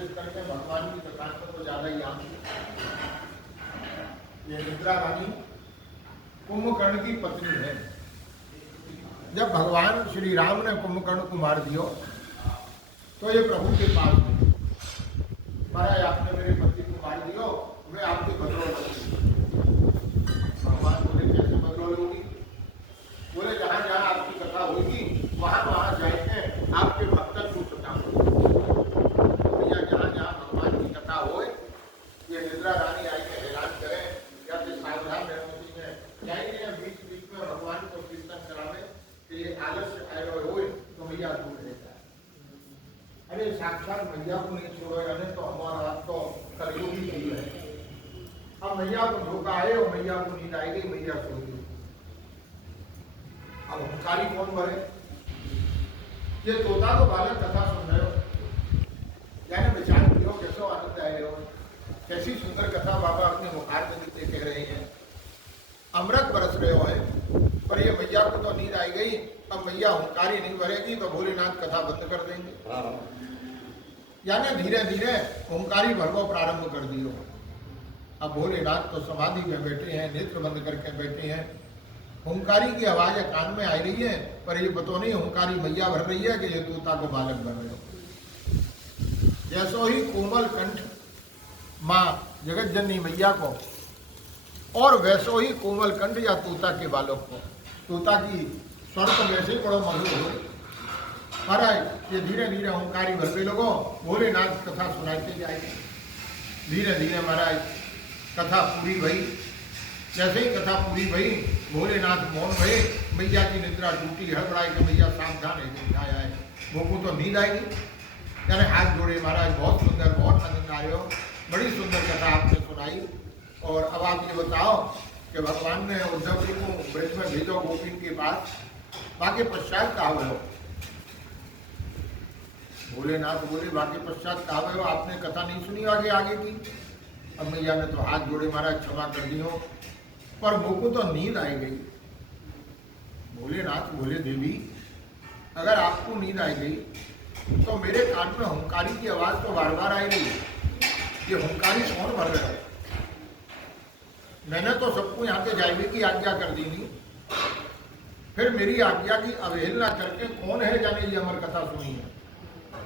विशेष करके भगवान की कथा को ज्यादा याद। ये निद्रा रानी कुंभकर्ण की पत्नी है। जब भगवान श्री राम ने कुंभकर्ण को मार दिया तो ये प्रभु के पास गए, महाराज आपने मेरे पति को मार दिया, मैं आपके बदलो लूंगी। भगवान बोले कैसे बदलो लूंगी? बोले जहां जहां आपकी कथा होगी वहां वहां जाएंगे, आपके भक्तन को सताओ। भैया जहां जहां भगवान की कथा हो, ये निद्रा रानी आई के हैरान करें या फिर सावधान रहने में जाएंगे, बीच बीच में भगवान को कीर्तन करावे कि ये आलस्य आयो हो तो भैया दूर रहता है। अरे साक्षात मैया को नहीं छोड़े तो हमारा आप तो कलयुगी नहीं है। अब मैया को धोखा आए और मैया को नींद आई गई, मैया सो गई। अब हंकारी कौन भरे? ये तोता को बालक कथा सुन रहे हो, यानी विचार करो कैसो आनंद आए हो, कैसी सुंदर कथा बाबा अपने मुखार में कह रहे हैं, अमृत बरस रहे हो है। पर ये मैया को तो नींद आई गई, अब मैया हुंकारी नहीं भरेगी तो भोलेनाथ कथा बंद कर देंगे। यानी धीरे धीरे हुंकारी भरना प्रारंभ कर दियो। अब भोलेनाथ तो समाधि में बैठे हैं, नेत्र बंद करके बैठे हैं। हुंकारी की आवाज कान में आ रही है, पर ये बतो नहीं हुंकारी मैया भर रही है कि ये तोता को बालक भर रहे हो। जैसो ही कोमल कंठ माँ जगत जननी मैया को और वैसो ही कोमल कंठ या तोता के बालक को, तोता की स्वर तो वैसे ही बड़ो मधुर हो। महाराज ये धीरे धीरे हुंकारी भरते लोगों भोलेनाथ कथा सुनाते जाएंगे। धीरे धीरे महाराज कथा पूरी भई। जैसे ही कथा पूरी भई भोलेनाथ मौन भये, मैया की निद्रा टूटी, हड़बड़ाई कि मैया सावधान है, वो को तो नींद आएगी। यानी हाथ जोड़े महाराज बहुत सुंदर, बहुत आनंद आयो, बड़ी सुंदर कथा आपने सुनाई। और अब आप ये बताओ कि भगवान ने उद्धव जी को ब्रज में भेजो गोपिन के पास, बाकी पश्चात कहा हो? भोलेनाथ बोले बाकी पश्चात कहा हो, आपने कथा नहीं सुनी आगे आगे की। अब मैया ने तो हाथ जोड़े महाराज क्षमा कर दी हो, पर मुझको तो नींद आई गई। भोलेनाथ बोले देवी अगर आपको नींद आई गई तो मेरे कान में हुंकारी की आवाज तो बार बार आई रही है, ये हुंकारी कौन भर रहा है? मैंने तो सबको यहाँ पे जाने की आज्ञा कर दी थी, फिर मेरी आज्ञा की अवहेलना करके कौन है जाने ये अमर कथा सुनी है।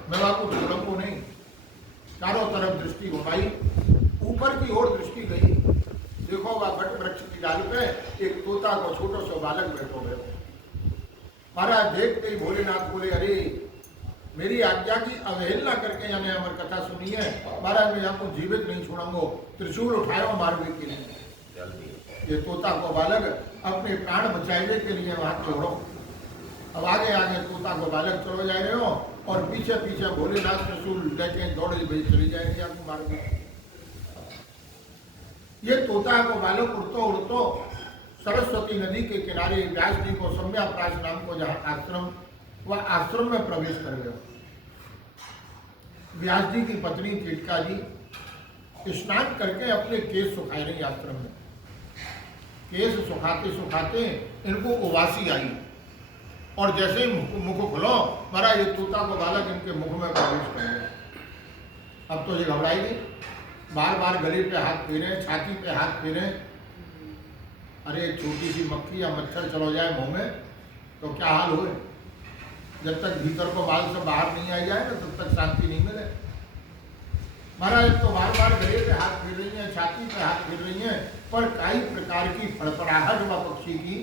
मैं आपको छोड़ो को नहीं, चारों तरफ दृष्टि घुमाई, ऊपर की ओर दृष्टि गई, देखो वह वट वृक्ष की डाल पे एक तोता को छोटो सो बालक बैठो गए। महाराज देखते ही भोलेनाथ बोले अरे मेरी आज्ञा की अवहेलना करके यानी अमर कथा सुनी है, महाराज मैं आपको जीवित नहीं छोड़ूंगा, त्रिशूल उठाओ मारने के लिए। ये तोता को बालक अपने प्राण बचाने के लिए वहां छोड़ो। अब आगे आगे तोता को बालक चलो जा रहे हो और पीछे पीछे भोलेनाथ त्रिशूल लेके दौड़े चली जाएंगे आपको मारने। ये तोता को बालक उड़तो उड़तो सरस्वती नदी के किनारे व्यास जी को सम्याप्रास नाम को जहाँ आश्रम, वह आश्रम में प्रवेश कर गए। व्यास जी की पत्नी कीटका जी स्नान करके अपने केस सुखाए रही आश्रम में। केस सुखाते सुखाते इनको उवासी आई और जैसे ही मुख खुलो महाराज ये तोता को बालक इनके मुख में प्रवेश कर गया। अब तो ये घबराई गई, बार बार गले पे हाथ फेरे, छाती पे हाथ फेरे। अरे एक छोटी सी मक्खी या मच्छर चलो जाए मुंह में तो क्या हाल हो? जब तक भीतर को बाल से बाहर नहीं आ जाए ना तब तक शांति नहीं मिले। महाराज तो बार बार गले पे हाथ फेर रही हैं, छाती पे हाथ फेर रही हैं, पर कई प्रकार की फड़फड़ाहट व पक्षी की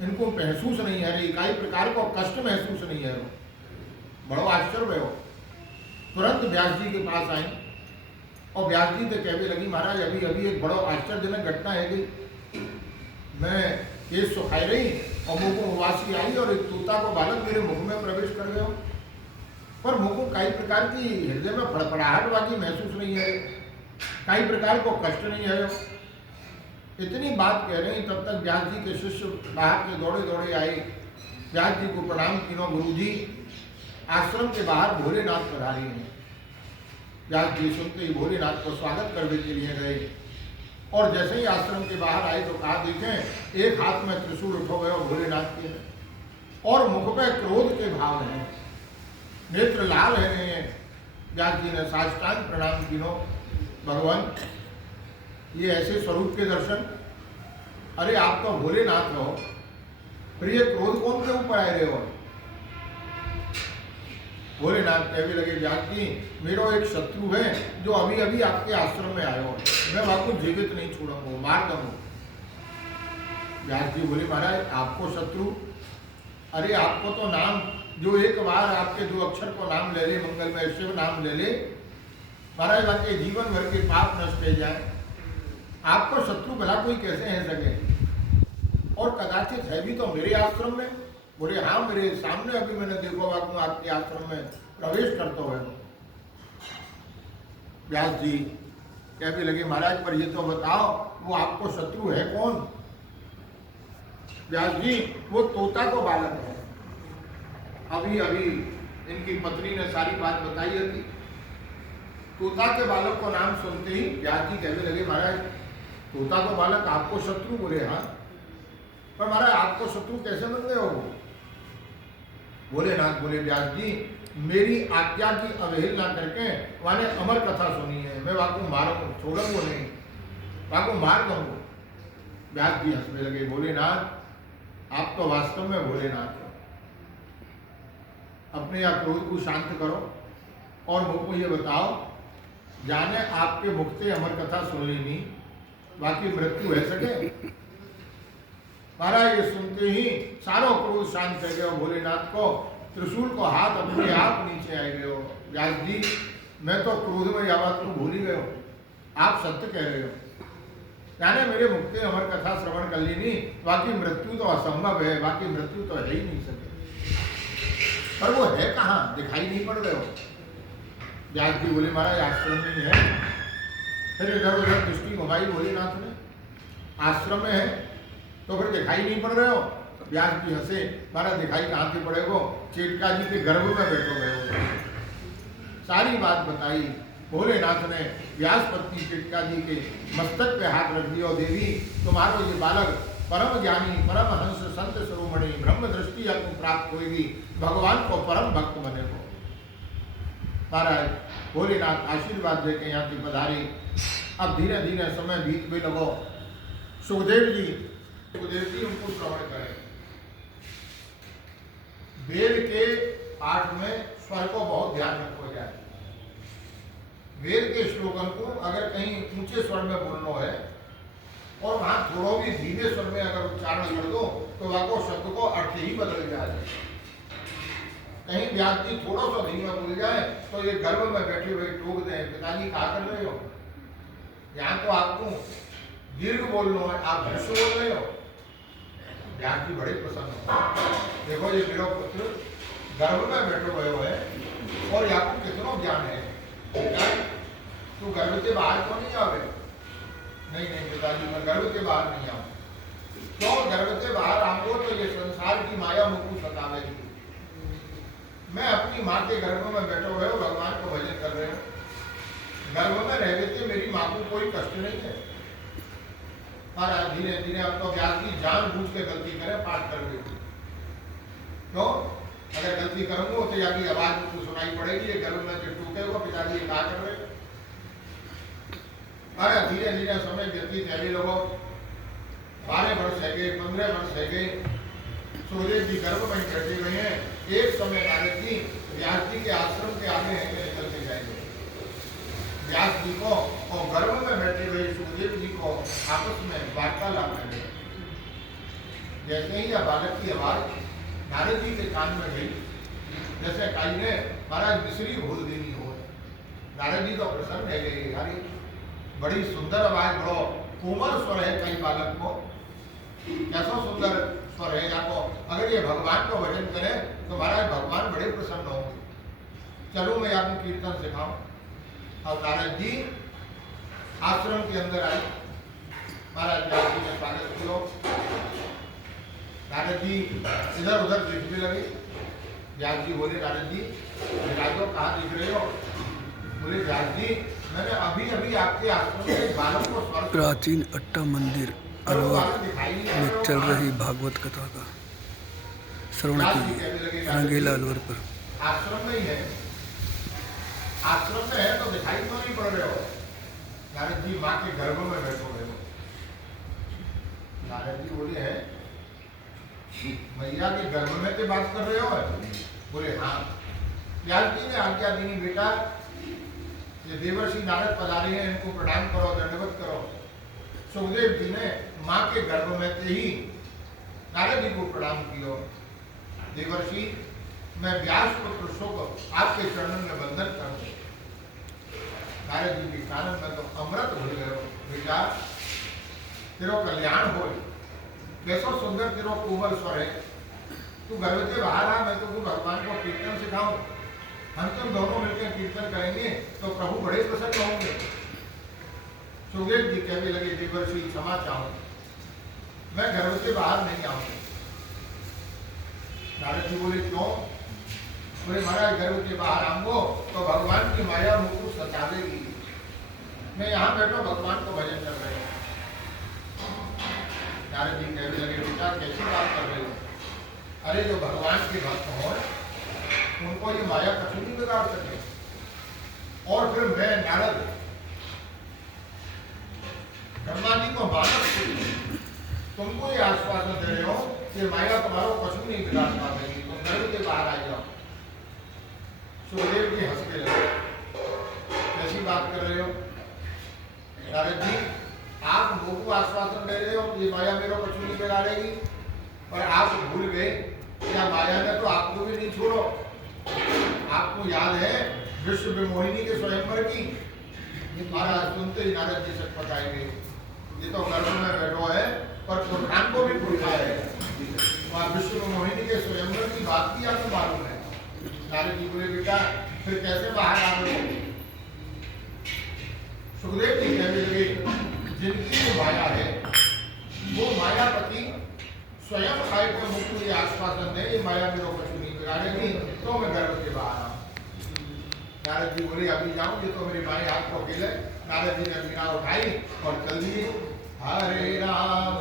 इनको महसूस नहीं है रही, कई प्रकार को कष्ट महसूस नहीं है। बड़ो आश्चर्य हो। तुरंत व्यास जी के पास आई और व्यास जी तो कहने लगी महाराज अभी अभी एक बड़ो आश्चर्यजनक घटना है गई। मैं केस सुखाई रही और मुँह को उवासी आई और एक तोता को बालक मेरे मुख में प्रवेश कर गया, पर मुँह को कई प्रकार की हृदय में फड़फड़ाहट वाली महसूस नहीं है, कई प्रकार को कष्ट नहीं है। इतनी बात कह रहे तब तक व्यास जी के शिष्य बाहर से दौड़े दौड़े आए। व्यास जी को प्रणाम तीनों गुरु जी आश्रम के बाहर भोलेनाथ पधारे हैं। व्यास जी सुनते ही भोलेनाथ को स्वागत करने के लिए गए और जैसे ही आश्रम के बाहर आए तो कहा देखें एक हाथ में त्रिशूल उठो गए भोलेनाथ के और मुख पे क्रोध के भाव हैं, नेत्र लाल है, व्यास जी ने साष्टांग प्रणाम किया, भगवान ये ऐसे स्वरूप के दर्शन, अरे आप तो भोलेनाथ हो, फिर ये क्रोध कौन के ऊपर आए रहे हो? भोलेनाथ कहने लगे व्यास जी मेरा एक शत्रु है जो अभी अभी आपके आश्रम में आया हो, मैं आपको जीवित नहीं छोड़ूंगा, मार दूंगा। व्यास जी बोले महाराज आपको शत्रु? अरे आपको तो नाम, जो एक बार आपके दो अक्षर को नाम ले ले, मंगलमय शिव नाम ले ले, महाराज आपके जीवन भर के पाप नष्ट हो जाए, आपको शत्रु भला कोई कैसे है सके? और कदाचित है भी तो मेरे आश्रम में। बोले हाँ मेरे सामने अभी मैंने देखो आपको आपके आश्रम में प्रवेश करते हुए। व्यास जी कहने लगे महाराज पर ये तो बताओ वो आपको शत्रु है कौन? व्यास जी वो तोता को बालक है, अभी अभी इनकी पत्नी ने सारी बात बताई थी। तोता के बालक को नाम सुनते ही व्यास जी कहने लगे महाराज तोता को बालक आपको शत्रु? बोले हाँ। पर महाराज आपको शत्रु कैसे बन गए हो? भोलेनाथ बोले व्यास जी मेरी आज्ञा की अवहेलना करके वाने अमर कथा सुनी है, मैं वाको मारूंगा, छोड़ूंगा नहीं, वाको मार दूंगा। व्यास जी हंसने लगे, भोलेनाथ आप तो वास्तव में भोलेनाथ हो, अपने या क्रोध को शांत करो और मुझको ये बताओ, जाने आपके मुख से अमर कथा सुन लेनी, बाकी मृत्यु है सके? महाराज ये सुनते ही सारो क्रोध शांत कर गए। भोलेनाथ को त्रिशूल को हाथ अपने आप नीचे आ गए हो। व्यास जी मैं तो क्रोध में यह बात को भूल ही गए हो, आप सत्य कह रहे हो, जाने मेरे मुख से अमर कथा श्रवण कर लेनी, बाकी मृत्यु तो असंभव है, बाकी मृत्यु तो है ही नहीं सके। पर वो है कहाँ, दिखाई नहीं पड़ रहे हो? व्यास जी बोले महाराज आश्रम में ही है। फिर इधर उधर दृष्टि घुमाई भोलेनाथ ने, आश्रम में है तो फिर दिखाई नहीं पड़ रहे हो? व्यास जी हंसे, महाराज दिखाई कहाँ से पड़ेगो, चेटका जी के गर्भ में बैठो गए हो। सारी बात बताई। भोलेनाथ ने व्यास पत्नी चेटका जी के मस्तक पे हाथ रख दिया, देवी तुम्हारो ये बालक परम ज्ञानी परम हंस संत शिरोमणि ब्रह्म दृष्टि आपको प्राप्त होगी, भगवान को परम भक्त बने हो। महाराज भोलेनाथ आशीर्वाद देके यहाँ से पधारे। अब धीरे धीरे समय बीत भी लगो। सुखदेव जी उनको श्रवण करें। वेद के पाठ में स्वर को बहुत ध्यान रखो जाए। वेद के श्लोकन को अगर कहीं ऊंचे स्वर में बोलना है और वहां थोड़ा भी धीमे स्वर में अगर उच्चारण कर दो तो वह को शब्द को अर्थ ही बदल जाए। कहीं व्यास जी थोड़ा सा धीमा बोल जाए तो ये गर्भ में बैठे हुए टोक दें, पिताजी क्या कर रहे हो, यहाँ तो आपको दीर्घ बोलना है, आप हर्ष बोल रहे हो। व्यास जी बड़े प्रसन्न हो, देखो ये मेरा पुत्र गर्भ में बैठे हुए हो है और आपको कितना ज्ञान है, तू गर्भ के बाहर क्यों नहीं आवे? नहीं पिताजी मैं गर्भ के बाहर नहीं आऊँ। क्यों गर्भ के बाहर आऊंगो तो ये संसार की माया मुझको सतावेगी। मैं अपनी माँ के गर्भ में बैठे हुए हो, भगवान को भजन कर रहे हो, गर्भ में रह गए मेरी माँ को कोई कष्ट नहीं है। और धीरे धीरे अब तो व्यास जी जानबूझ के गलती करें, पाठ कर रहे क्यों? अगर गलती करूंगा तो या की आवाज मुझको सुनाई पड़ेगी, ये गर्भ में जो टूकेगा पिताजी क्या कर रहे। अरे धीरे धीरे समय व्यतीत है, लोगों 12 वर्ष है गए, 15 वर्ष है गए, सुखदेव जी गर्भ में बैठे हुए हैं। एक समय नारद जी व्यास जी के आश्रम के आगे है निकलते जाएंगे। व्यास जी को और गर्भ में बैठे हुए सुखदेव जी को आपस में वार्तालाप करें। जैसे ही यह बालक की आवाज नारद जी के कान में गई, जैसे काई ने महाराज मिश्री भूल देनी हो, नारद जी तो प्रसन्न रह गए, यार बड़ी सुंदर आवाज, बड़ो कोमल स्वर है कई बालक को, कैसा सुंदर स्वर है आपको, अगर ये भगवान को भजन करे तो महाराज भगवान बड़े प्रसन्न होंगे। चलो मैं आपको कीर्तन सिखाऊं। और नारद जी आश्रम के अंदर आए, महाराज व्यास जी ने स्वागत किया। नारद जी इधर उधर देखने लगे। व्यास जी बोले नारद जी राजो कहाँ दिख रहे हो? बोले व्यास जी मैंने अभी अभी आपके आश्रम में बालक को स्वर्ग। प्राचीन अट्टा मंदिर अलवर में चल रही भागवत कथा का श्रवण कीजिए। रंगीला अलवर पर आश्रम में ही है। आश्रम में है तो दिखाई तो नहीं पड़ रहे हो। नारद जी माँ के गर्भ में बैठो गए हो। नारद जी बोले हैं मैया के गर्भ में तो बात कर रहे हो? बोले हाँ। व्यास जी ने आज्ञा दी बेटा ये देवर्षि नारद पधारे हैं, इनको प्रणाम करो, दंडवत करो। सुखदेव जी ने माँ के गर्भ में से ही नारद जी को प्रणाम किया। देवर्षि मैं व्यास पुत्र शुक आपके चरणों में वंदन करूं। नारद जी के कारण में तो अमृत हो गए बेटा, तेरो कल्याण हो। कैसो सुंदर तेरो कोमल स्वर है, तू गर्भ से बाहर आ, मैं तुमको भगवान को कीर्तन सिखाऊं। हम तुम दोनों मिलकर कीर्तन करेंगे तो प्रभु बड़े प्रसन्न होंगे। सुखदेव जी कहने लगे देवर्षि क्षमा चाहूं, मैं गर्भ से बाहर नहीं आऊंगा। नारद जी बोले क्यों? बोले महाराज गर्भ से बाहर आऊंगो तो भगवान की माया मुझको सता देगी। मैं यहाँ बैठो भगवान को भजन कर रहे हैं। नारद जी कहने लगे बेटा कैसी बात कर रहे हो? अरे जो भगवान के भक्त हो उनको ये माया कभी नहीं बिगाड़ सके। और फिर मैं नारद ब्रह्मा जी को मानव तुमको ये आश्वासन दे रहे हो कि माया तुम्हारा कुछ भी नहीं बिगाड़ पाएगी, तुम गर्भ के बाहर आ जाओ। सुखदेव जी हंस के लगे, कैसी बात कर रहे हो? नारद जी आप लोगों आश्वासन दे रहे हो कि माया मेरा कुछ नहीं बिगाड़ेगी, पर आप भूल गए क्या माया ने तो आपको भी नहीं छोड़ो। आपको याद है विश्व विमोहिनी के स्वयंवर की? महाराज सुनते ही नारद जी से पकाएंगे ये तो गर्भ में बैठो है पर कुरान को भी भूलता है। वहाँ विश्व विमोहिनी के स्वयंवर की बात की आपको मालूम है? नारद जी बोले बेटा फिर कैसे बाहर आ रहे हो? सुखदेव जी कहने लगे जिनकी जो माया है वो मायापति स्वयं आए को मुझको ये आश्वासन दे ये माया मेरे को नहीं बिगाड़ेगी तो मैं गर्भ के बाहर आऊं। नारद जी बोले अभी जाऊं, ये तो मेरी माई हाथ को अकेले। नारद जी ने वीणा उठाई और चल दिए। हरे राम